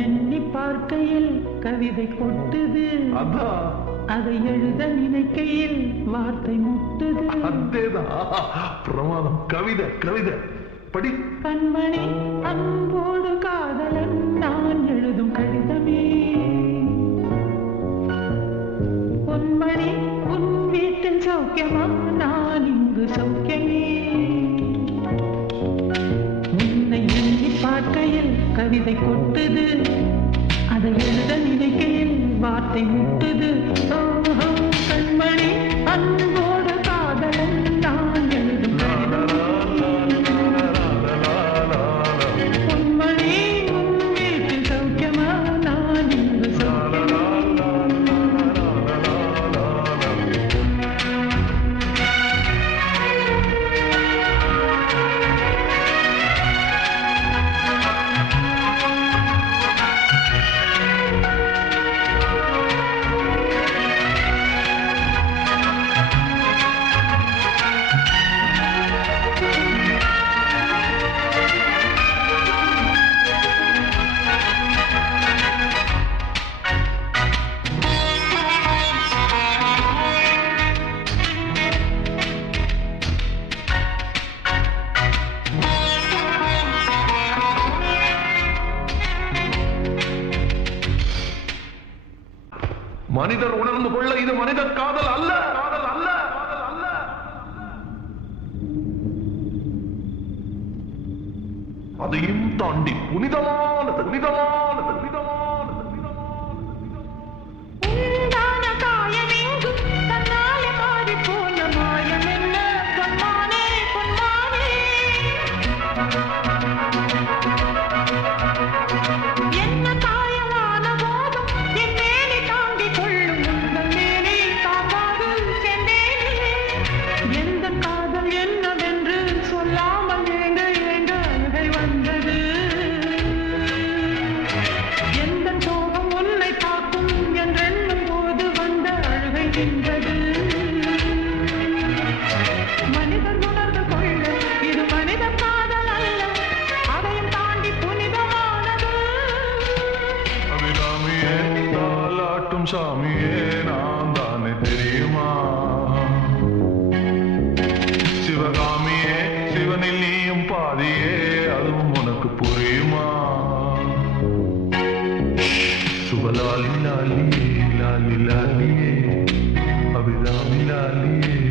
எண்ணி பார்க்கையில் கவிதை கொட்டுது, அதை எழுத நினைக்கையில் வார்த்தை முட்டுது. பிரமாதம். கவிதை கவிதை படி. கண்மணி அன்போடு காதலன் நான் எழுதும் கடிதமே, பொன்மணி உன் வீட்டில் சௌக்கியமா, நான் இங்கு சௌக்கியமே. உன்னை எண்ணி பார்க்கையில் கவிதை கொட்டுது, அதை எழுத நினைக்கையில் வார்த்தை முட்டுது. கண்மணி அன்போடு காதலன் நான் எழுதும் பொன்மணி உன் வீட்டில் சௌக்கியமா, நான் இங்கு மனிதர் உணர்ந்து கொள்ள இது மனிதர் காதல் அல்ல, காதல் அல்ல, காதல் அல்ல. அதையும் தாண்டி புனிதமானது, புனிதமானது, புனிதமானது. மனிதன் உணர்ந்து கொள்ள இது மனித காதல் அல்ல, அதையும் தாண்டி புனிதமானது. அபிராமியே தாலாட்டும் சாமியே நான் தானே தெரியுமா, சிவகாமியே சிவனில் நீயும் பாதியே அதுவும் உனக்கு புரியுமா. சுபலாலி லாலியே லாலி லாலியே அபிராமி லாலியே